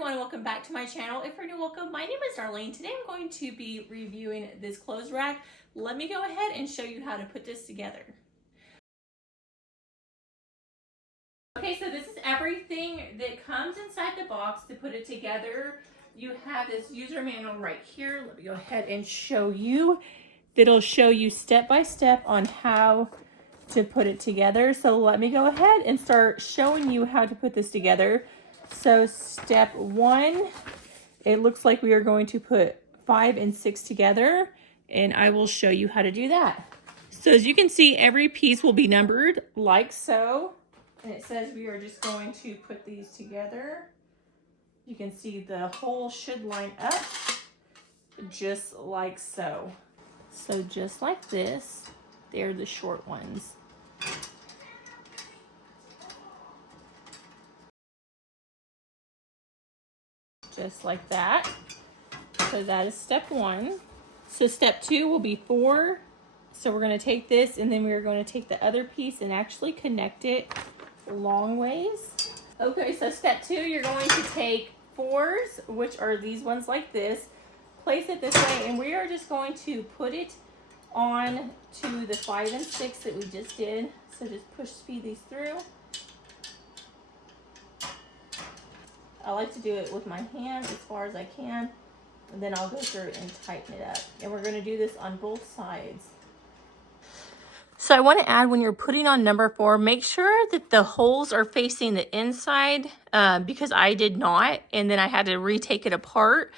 everyone, welcome back to my channel. If you're new, welcome. My name is Darlene. Today I'm going to be reviewing this clothes rack. Let me go ahead and show you how to put this together. Okay, so this is everything that comes inside the box to put it together. You have this user manual right here. Let me go ahead and show you. It'll show you step by step on how to put it together. So let me go ahead and start showing you how to put this together. So step 1, it looks like we are going to put 5 and 6 together, and I will show you how to do that. So as you can see, every piece will be numbered like so, and it says we are just going to put these together. You can see the hole should line up just like so. So just like this, they're the short ones. Just like that. So that is step 1. So step 2 will be 4. So we're going to take this and then we're going to take the other piece and actually connect it long ways. Okay, so step 2, you're going to take 4s, which are these ones like this, place it this way, and we are just going to put it on to the 5 and 6 that we just did. So just feed these through. I like to do it with my hand as far as I can, and then I'll go through and tighten it up. And we're going to do this on both sides. So I want to add, when you're putting on number 4, make sure that the holes are facing the inside, because I did not, and then I had to retake it apart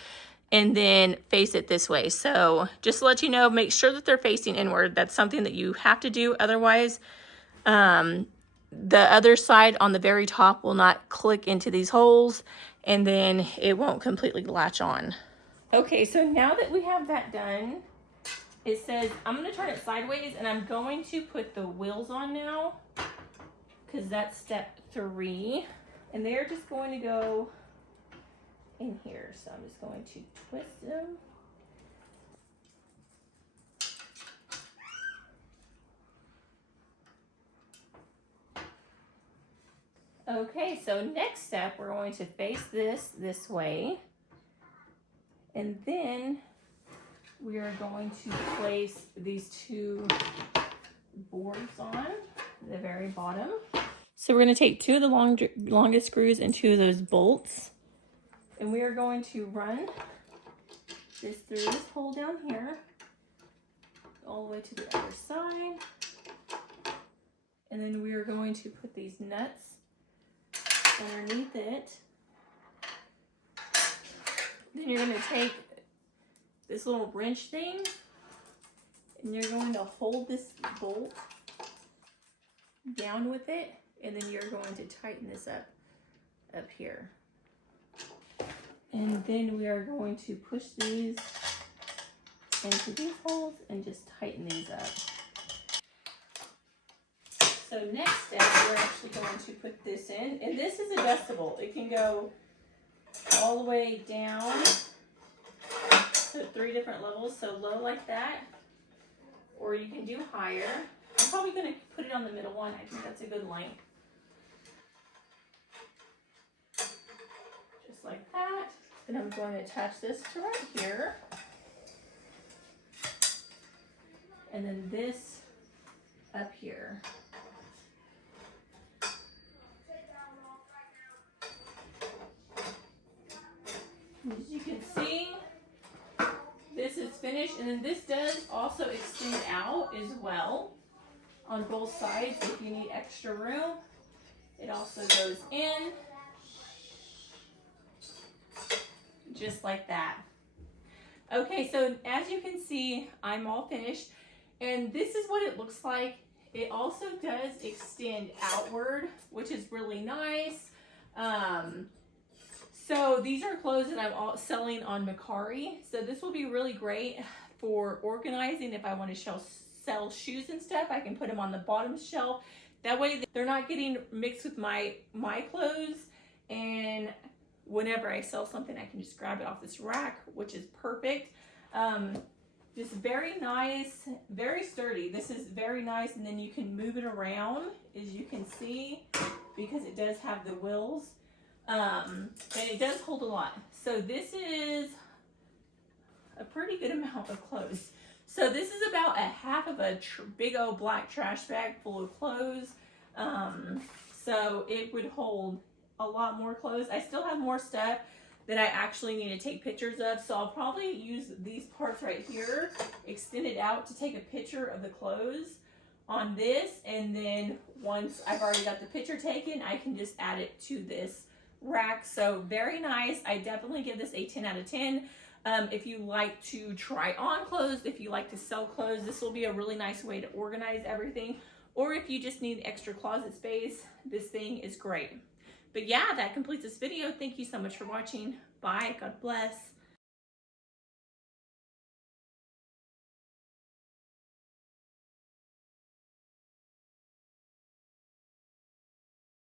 and then face it this way. So just to let you know, make sure that they're facing inward. That's something that you have to do. Otherwise, the other side on the very top will not click into these holes, and then it won't completely latch on. Okay, so now that we have that done, it says, I'm going to turn it sideways, and I'm going to put the wheels on now, because that's step 3. And they're just going to go in here. So I'm just going to twist them. Okay, so next step, we're going to face this way. And then we are going to place these 2 boards on the very bottom. So we're going to take 2 of the longest screws and 2 of those bolts. And we are going to run this through this hole down here, all the way to the other side. And then we are going to put these nuts underneath it. Then you're going to take this little wrench thing and you're going to hold this bolt down with it, and then you're going to tighten this up here. And then we are going to push these into these holes and just tighten these up. So next step, we're actually going to put this in, and this is adjustable. It can go all the way down to 3 different levels, so low like that, or you can do higher. I'm probably going to put it on the middle one. I think that's a good length. Just like that. Then I'm going to attach this to right here, and then this up here. As you can see, this is finished, and then this does also extend out as well on both sides if you need extra room. It also goes in just like that. Okay, so as you can see, I'm all finished, and this is what it looks like. It also does extend outward, which is really nice. So these are clothes that I'm selling on Mercari. So this will be really great for organizing. If I want to sell shoes and stuff, I can put them on the bottom shelf. That way they're not getting mixed with my clothes. And whenever I sell something, I can just grab it off this rack, which is perfect. Just very nice, very sturdy. This is very nice, and then you can move it around, as you can see, because it does have the wheels. And it does hold a lot. So this is a pretty good amount of clothes. So this is about a half of a big old black trash bag full of clothes. So it would hold a lot more clothes. I still have more stuff that I actually need to take pictures of. So I'll probably use these parts right here, extend it out to take a picture of the clothes on this. And then once I've already got the picture taken, I can just add it to this rack. So very nice. I definitely give this a 10 out of 10. If you like to try on clothes, if you like to sell clothes, this will be a really nice way to organize everything. Or if you just need extra closet space, this thing is great. But yeah, that completes this video. Thank you so much for watching. Bye. God bless.